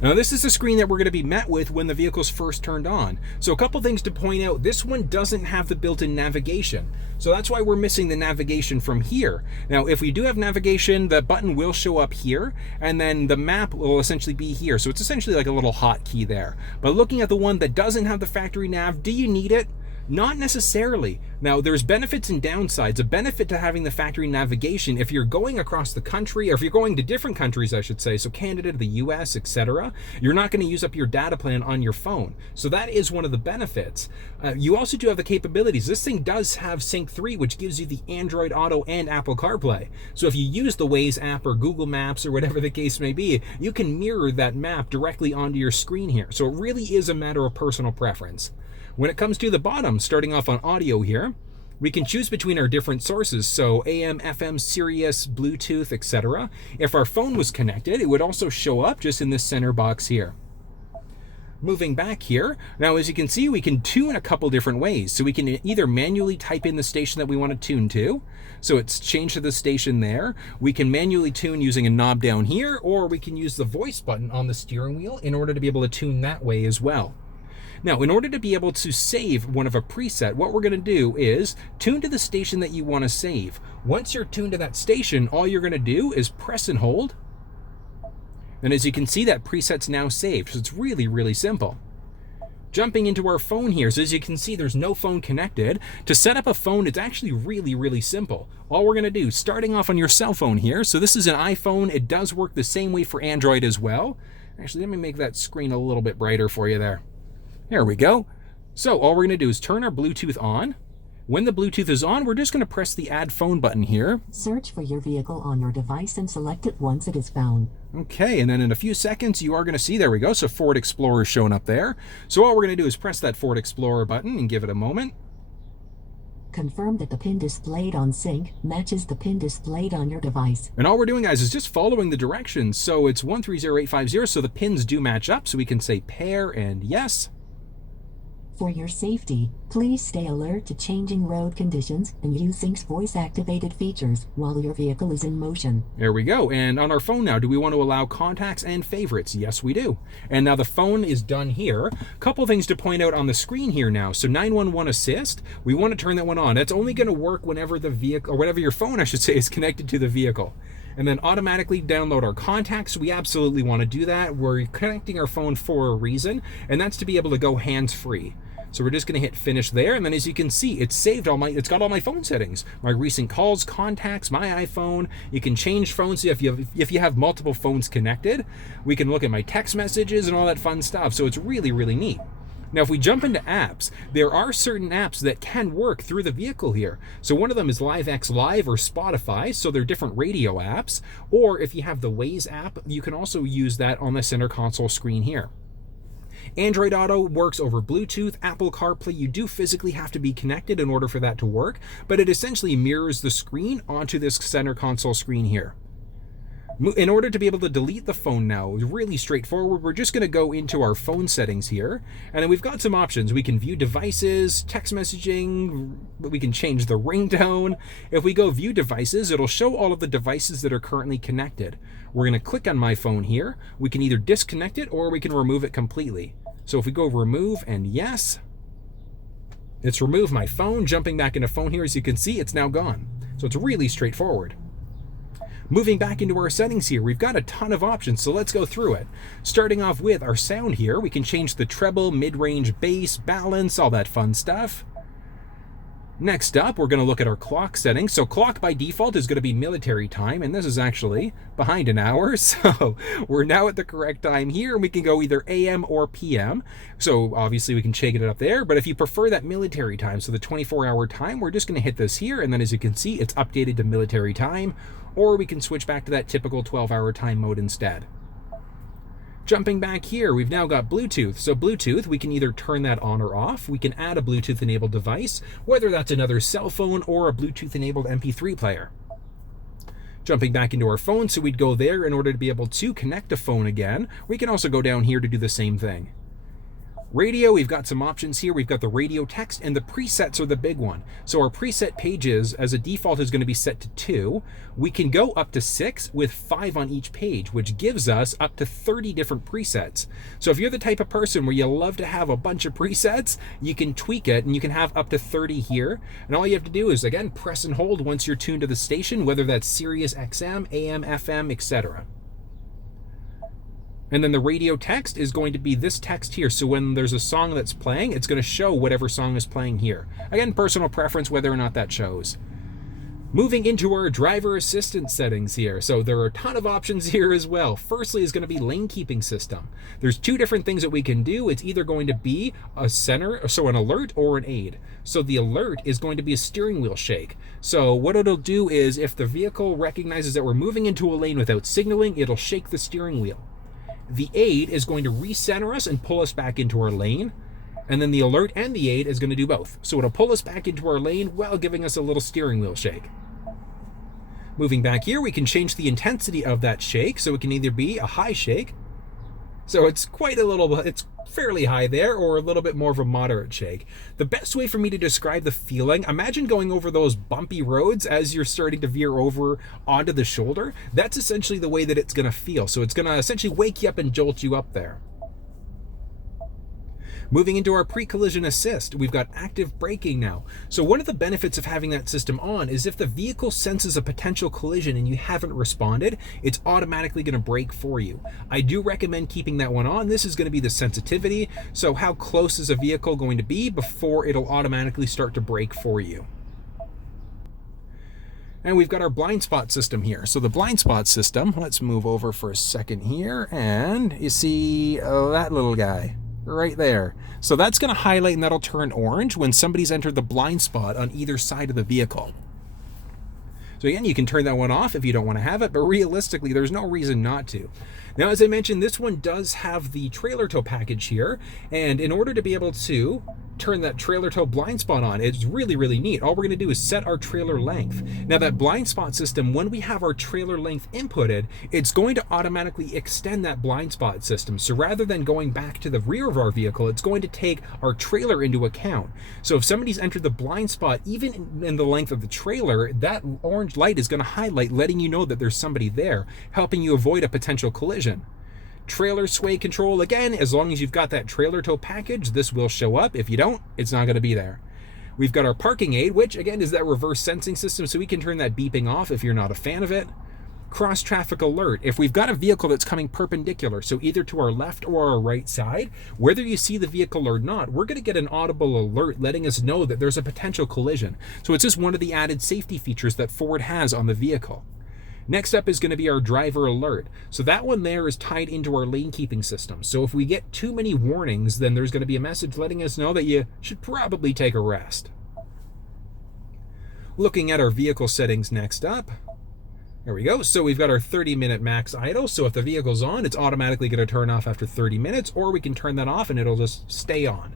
Now this is the screen that we're going to be met with when the vehicle's first turned on. So a couple things to point out. This one doesn't have the built-in navigation. So that's why we're missing the navigation from here. Now if we do have navigation, the button will show up here, and then the map will essentially be here. So it's essentially like a little hotkey there. But looking at the one that doesn't have the factory nav, do you need it? Not necessarily. Now, there's benefits and downsides. A benefit to having the factory navigation, if you're going across the country, or if you're going to different countries, I should say, so Canada to the US, etc., you're not going to use up your data plan on your phone. So that is one of the benefits. You also do have the capabilities. This thing does have Sync3, which gives you the Android Auto and Apple CarPlay. So if you use the Waze app or Google Maps or whatever the case may be, you can mirror that map directly onto your screen here. So it really is a matter of personal preference. When it comes to the bottom, starting off on audio here, we can choose between our different sources, so AM, FM, Sirius, Bluetooth, etc. If our phone was connected, it would also show up just in this center box here. Moving back here, now as you can see, we can tune a couple different ways. So we can either manually type in the station that we want to tune to, so it's changed to the station there. We can manually tune using a knob down here, or we can use the voice button on the steering wheel in order to be able to tune that way as well. Now, in order to be able to save one of a preset, what we're going to do is tune to the station that you want to save. Once you're tuned to that station, all you're going to do is press and hold. And as you can see, that preset's now saved. So it's really, really simple. Jumping into our phone here, so as you can see, there's no phone connected. To set up a phone, it's actually really, really simple. All we're going to do, starting off on your cell phone here, so this is an iPhone. It does work the same way for Android as well. Actually, let me make that screen a little bit brighter for you there. There we go. So all we're going to do is turn our Bluetooth on. When the Bluetooth is on, we're just going to press the Add Phone button here. Search for your vehicle on your device and select it once it is found. Okay, and then in a few seconds, you are going to see, there we go, so Ford Explorer is showing up there. So all we're going to do is press that Ford Explorer button and give it a moment. Confirm that the pin displayed on Sync matches the pin displayed on your device. And all we're doing, guys, is just following the directions. So it's 130850, so the pins do match up, so we can say pair and yes. For your safety, please stay alert to changing road conditions and use Sync's voice-activated features while your vehicle is in motion. There we go. And on our phone now, do we want to allow contacts and favorites? Yes, we do. And now the phone is done here. Couple things to point out on the screen here now. So 911 Assist, we want to turn that one on. That's only going to work whenever the vehicle, or whenever your phone, I should say, is connected to the vehicle. And then automatically download our contacts. We absolutely want to do that. We're connecting our phone for a reason, and that's to be able to go hands-free. So we're just going to hit finish there, and then as you can see, it's saved it's got all my phone settings, my recent calls, contacts, my iPhone. You can change phones if you have multiple phones connected. We can look at my text messages and all that fun stuff. So it's really, really neat. Now, if we jump into apps, there are certain apps that can work through the vehicle here. So one of them is LiveX Live or Spotify, so they're different radio apps. Or if you have the Waze app, you can also use that on the center console screen here. Android Auto works over Bluetooth. Apple CarPlay, you do physically have to be connected in order for that to work, but it essentially mirrors the screen onto this center console screen here. In order to be able to delete the phone now, really straightforward, we're just going to go into our phone settings here, and then we've got some options. We can view devices, text messaging, we can change the ringtone. If we go view devices, it'll show all of the devices that are currently connected. We're going to click on my phone here. We can either disconnect it or we can remove it completely. So if we go remove and yes, it's removed my phone. Jumping back into phone here, as you can see, it's now gone. So it's really straightforward. Moving back into our settings here, we've got a ton of options, so let's go through it. Starting off with our sound here, we can change the treble, mid-range, bass, balance, all that fun stuff. Next up, we're going to look at our clock settings. So clock by default is going to be military time, and this is actually behind an hour, so we're now at the correct time here, and we can go either AM or PM. So obviously we can shake it up there, but if you prefer that military time, so the 24-hour time, we're just going to hit this here, and then as you can see, it's updated to military time, or we can switch back to that typical 12-hour time mode instead. Jumping back here, we've now got Bluetooth. So Bluetooth, we can either turn that on or off. We can add a Bluetooth-enabled device, whether that's another cell phone or a Bluetooth-enabled MP3 player. Jumping back into our phone, so we'd go there in order to be able to connect a phone again. We can also go down here to do the same thing. Radio, we've got some options here. We've got the radio text, and the presets are the big one. So our preset pages, as a default, is going to be set to 2. We can go up to 6 with 5 on each page, which gives us up to 30 different presets. So if you're the type of person where you love to have a bunch of presets, you can tweak it, and you can have up to 30 here. And all you have to do is, again, press and hold once you're tuned to the station, whether that's Sirius XM, AM, FM, etc. And then the radio text is going to be this text here. So when there's a song that's playing, it's going to show whatever song is playing here. Again, personal preference, whether or not that shows. Moving into our driver assistance settings here. So there are a ton of options here as well. Firstly is going to be lane keeping system. There's 2 different things that we can do. It's either going to be a center, so an alert or an aid. So the alert is going to be a steering wheel shake. So what it'll do is if the vehicle recognizes that we're moving into a lane without signaling, it'll shake the steering wheel. The aid is going to recenter us and pull us back into our lane. And then the alert and the aid is going to do both. So it'll pull us back into our lane while giving us a little steering wheel shake. Moving back here, we can change the intensity of that shake. So it can either be a high shake. So it's fairly high there, or a little bit more of a moderate shake. The best way for me to describe the feeling, imagine going over those bumpy roads as you're starting to veer over onto the shoulder. That's essentially the way that it's going to feel. So it's going to essentially wake you up and jolt you up there. Moving into our pre-collision assist, we've got active braking now. So one of the benefits of having that system on is if the vehicle senses a potential collision and you haven't responded, it's automatically going to brake for you. I do recommend keeping that one on. This is going to be the sensitivity. So how close is a vehicle going to be before it'll automatically start to brake for you? And we've got our blind spot system here. So the blind spot system, let's move over for a second here, and you see that little guy right there. So that's going to highlight and that'll turn orange when somebody's entered the blind spot on either side of the vehicle. So again, you can turn that one off if you don't want to have it, but realistically, there's no reason not to. Now, as I mentioned, this one does have the trailer tow package here, and in order to be able to turn that trailer tow blind spot on, it's really, really neat. All we're going to do is set our trailer length. Now, that blind spot system, when we have our trailer length inputted, it's going to automatically extend that blind spot system. So rather than going back to the rear of our vehicle, it's going to take our trailer into account. So if somebody's entered the blind spot, even in the length of the trailer, that orange light is going to highlight, letting you know that there's somebody there, helping you avoid a potential collision. Trailer sway control, again, as long as you've got that trailer tow package, this will show up. If you don't, it's not going to be there. We've got our parking aid, which again is that reverse sensing system, so we can turn that beeping off if you're not a fan of it. Cross traffic alert. If we've got a vehicle that's coming perpendicular, so either to our left or our right side, whether you see the vehicle or not, we're going to get an audible alert letting us know that there's a potential collision. So it's just one of the added safety features that Ford has on the vehicle. Next up is going to be our driver alert. So that one there is tied into our lane keeping system. So if we get too many warnings, then there's going to be a message letting us know that you should probably take a rest. Looking at our vehicle settings next up. There we go. So we've got our 30-minute max idle. So if the vehicle's on, it's automatically going to turn off after 30 minutes, or we can turn that off and it'll just stay on.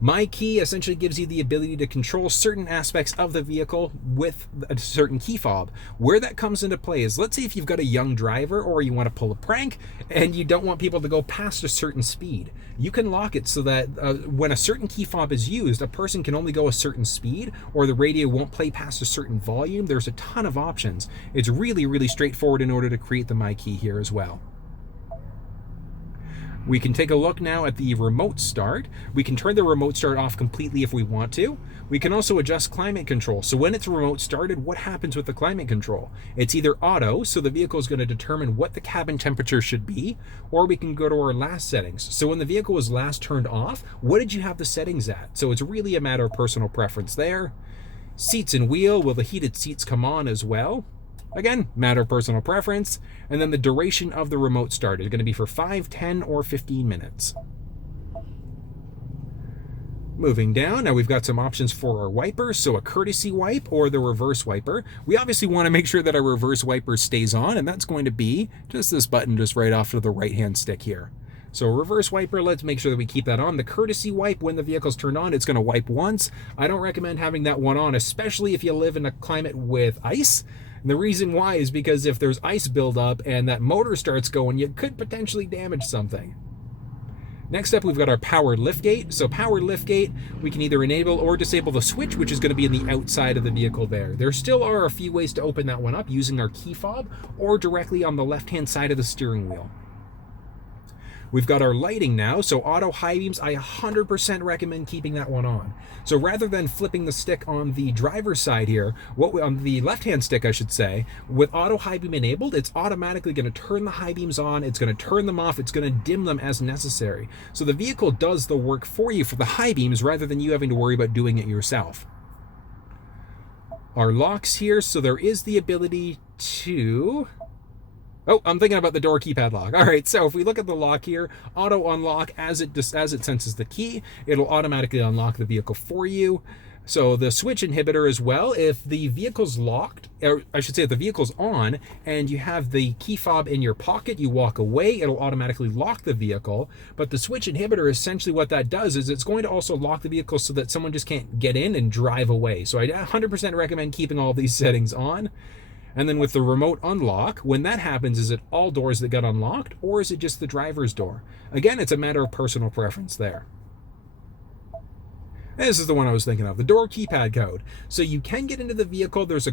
My Key essentially gives you the ability to control certain aspects of the vehicle with a certain key fob. Where that comes into play is, let's say if you've got a young driver or you want to pull a prank and you don't want people to go past a certain speed, you can lock it so that when a certain key fob is used, a person can only go a certain speed, or the radio won't play past a certain volume. There's a ton of options. It's really, really straightforward in order to create the My Key here as well. We can take a look now at the remote start. We can turn the remote start off completely if we want to. We can also adjust climate control. So when it's remote started, what happens with the climate control? It's either auto, so the vehicle is going to determine what the cabin temperature should be, or we can go to our last settings. So when the vehicle was last turned off, what did you have the settings at? So it's really a matter of personal preference there. Seats and wheel, will the heated seats come on as well? Again, matter of personal preference. And then the duration of the remote start is going to be for 5, 10, or 15 minutes. Moving down, now we've got some options for our wipers, so a courtesy wipe or the reverse wiper. We obviously want to make sure that our reverse wiper stays on, and that's going to be just this button just right off to the right-hand stick here. So reverse wiper, let's make sure that we keep that on. The courtesy wipe, when the vehicle's turned on, it's going to wipe once. I don't recommend having that one on, especially if you live in a climate with ice. And the reason why is because if there's ice buildup and that motor starts going, you could potentially damage something. Next up, we've got our powered liftgate. So powered liftgate, we can either enable or disable the switch, which is going to be in the outside of the vehicle there. There still are a few ways to open that one up using our key fob or directly on the left-hand side of the steering wheel. We've got our lighting now, so auto high beams, I 100% recommend keeping that one on. So rather than flipping the stick on the driver's side here, on the left-hand stick I should say, with auto high beam enabled, it's automatically going to turn the high beams on, it's going to turn them off, it's going to dim them as necessary. So the vehicle does the work for you for the high beams rather than you having to worry about doing it yourself. Our locks here, so there is the ability to... Oh, I'm thinking about the door key padlock. All right, so if we look at the lock here, auto unlock as it senses the key, it'll automatically unlock the vehicle for you. So the switch inhibitor as well, if the vehicle's locked, or I should say if the vehicle's on and you have the key fob in your pocket, you walk away, it'll automatically lock the vehicle. But the switch inhibitor, essentially what that does is it's going to also lock the vehicle so that someone just can't get in and drive away. So I 100% recommend keeping all these settings on. And then with the remote unlock, when that happens, is it all doors that get unlocked or is it just the driver's door? Again, it's a matter of personal preference there. This is the one I was thinking of, the door keypad code. So you can get into the vehicle. There's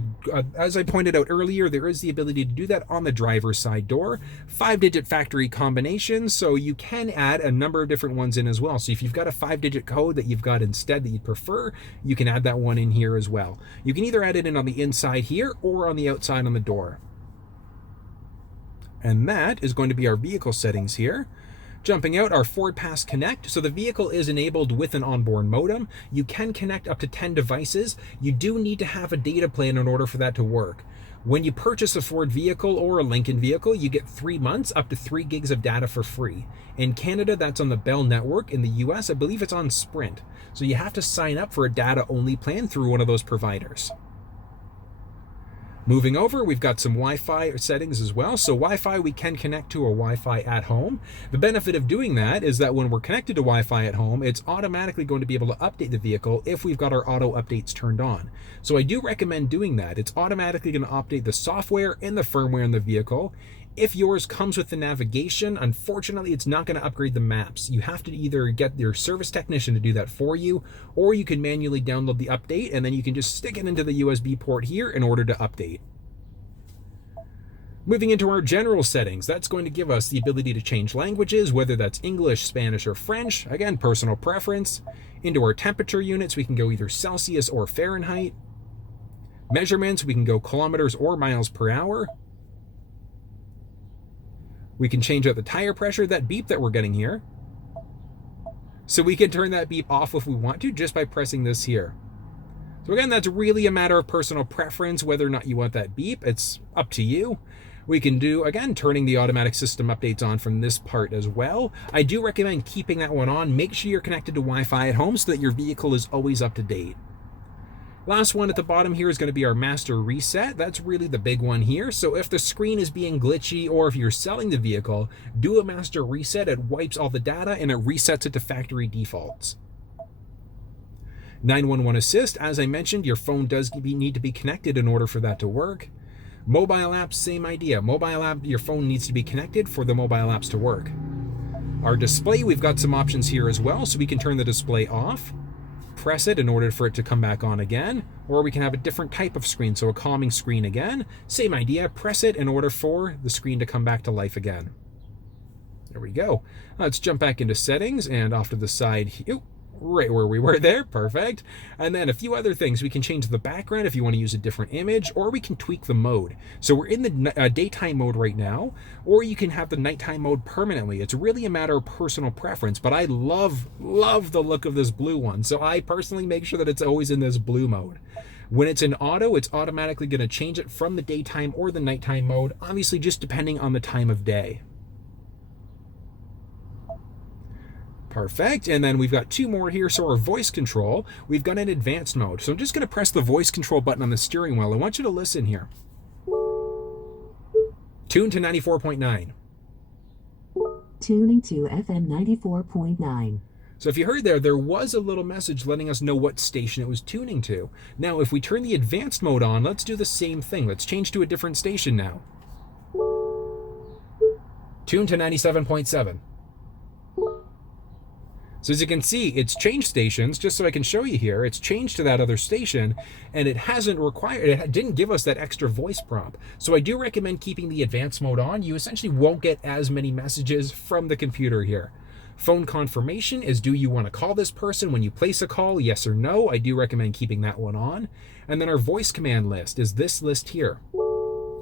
as I pointed out earlier, there is the ability to do that on the driver's side door. 5-digit factory combination, so you can add a number of different ones in as well. So if you've got a 5-digit code that you've got instead that you'd prefer, you can add that one in here as well. You can either add it in on the inside here or on the outside on the door. And that is going to be our vehicle settings here. Jumping out, our Ford Pass Connect. So the vehicle is enabled with an onboard modem. You can connect up to 10 devices. You do need to have a data plan in order for that to work. When you purchase a Ford vehicle or a Lincoln vehicle, you get 3 months, up to 3 gigs of data for free. In Canada, that's on the Bell network. In the US, I believe it's on Sprint. So you have to sign up for a data-only plan through one of those providers. Moving over, we've got some Wi-Fi settings as well. So Wi-Fi, we can connect to a Wi-Fi at home. The benefit of doing that is that when we're connected to Wi-Fi at home, it's automatically going to be able to update the vehicle if we've got our auto updates turned on. So I do recommend doing that. It's automatically going to update the software and the firmware in the vehicle. If yours comes with the navigation, unfortunately, it's not going to upgrade the maps. You have to either get your service technician to do that for you, or you can manually download the update, and then you can just stick it into the USB port here in order to update. Moving into our general settings, that's going to give us the ability to change languages, whether that's English, Spanish, or French. Again, personal preference. Into our temperature units, we can go either Celsius or Fahrenheit. Measurements, we can go kilometers or miles per hour. We can change out the tire pressure, that beep that we're getting here. So we can turn that beep off if we want to, just by pressing this here. So again, that's really a matter of personal preference, whether or not you want that beep. It's up to you. We can do, again, turning the automatic system updates on from this part as well. I do recommend keeping that one on. Make sure you're connected to Wi-Fi at home so that your vehicle is always up to date. Last one at the bottom here is going to be our master reset. That's really the big one here. So if the screen is being glitchy or if you're selling the vehicle, do a master reset. It wipes all the data and it resets it to factory defaults. 911 assist, as I mentioned, your phone does need to be connected in order for that to work. Mobile apps, same idea. Mobile app, your phone needs to be connected for the mobile apps to work. Our display, we've got some options here as well, so we can turn the display off. Press it in order for it to come back on again, or we can have a different type of screen, so a calming screen again. Same idea, press it in order for the screen to come back to life again. There we go. Let's jump back into settings and off to the side. Right where we were there, perfect. And then a few other things. We can change the background if you want to use a different image, or we can tweak the mode. So we're in the daytime mode right now, or you can have the nighttime mode permanently. It's really a matter of personal preference, but I love the look of this blue one. So I personally make sure that it's always in this blue mode. When it's in auto, it's automatically going to change it from the daytime or the nighttime mode, obviously just depending on the time of day. Perfect, and then we've got 2 more here. So our voice control, we've got an advanced mode. So I'm just going to press the voice control button on the steering wheel. I want you to listen here. Tune to 94.9. Tuning to FM 94.9. So if you heard there was a little message letting us know what station it was tuning to. Now, if we turn the advanced mode on, let's do the same thing. Let's change to a different station now. Tune to 97.7. So as you can see, it's changed stations, just so I can show you here. It's changed to that other station, and it didn't give us that extra voice prompt. So I do recommend keeping the advanced mode on. You essentially won't get as many messages from the computer here. Phone confirmation is, do you want to call this person when you place a call? Yes or no. I do recommend keeping that one on. And then our voice command list is this list here.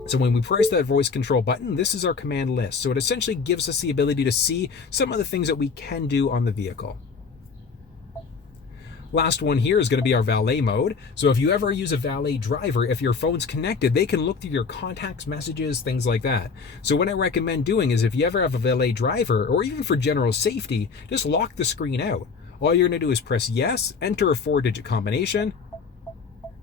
So when we press that voice control button, this is our command list. So it essentially gives us the ability to see some of the things that we can do on the vehicle. Last one here is going to be our valet mode. So if you ever use a valet driver, if your phone's connected, they can look through your contacts, messages, things like that. So what I recommend doing is, if you ever have a valet driver, or even for general safety, just lock the screen out. All you're going to do is press yes, enter a 4-digit combination.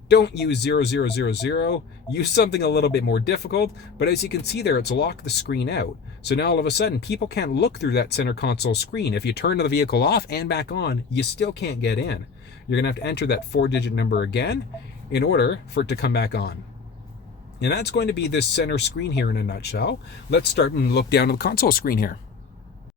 Don't use 0000, use something a little bit more difficult, but as you can see there, it's locked the screen out. So now all of a sudden, people can't look through that center console screen. If you turn the vehicle off and back on, you still can't get in. You're gonna have to enter that 4-digit number again in order for it to come back on. And that's going to be this center screen here in a nutshell. Let's start and look down at the console screen here.